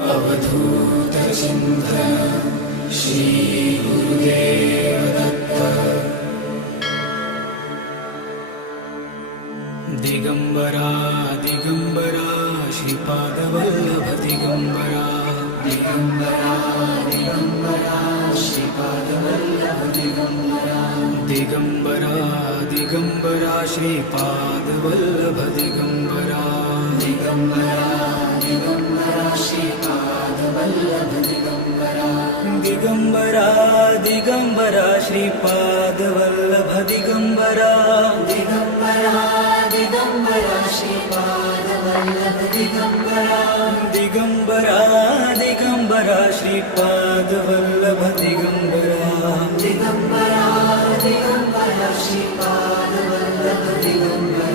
अवधूत चिंतन श्री गुरुदेव दत्त. दिगंबरा दिगंबरा श्रीपाद वल्लभ दिगंबरा. दिगंबरा दिगंबरा श्रीपाद वल्लभ दिगंबरा. दिगंबरा दिगंबरा श्रीपाद वल्लभ दिगंबरा. दिगंबरा दिगंबरा श्रीपाद वल्लभ दिगंबरा. दिगंबरा दिगंबरा श्रीपाद वल्लभ दिगंबरा. दिगंबरा दिगंबरा श्रीपाद वल्लभ दिगंबरा. दिगंबरा दिगंबरा श्रीपाद वल्लभ दिगंबरा. दिगंबरा दिगंबरा श्रीपाद वल्लभ दिगंबरा.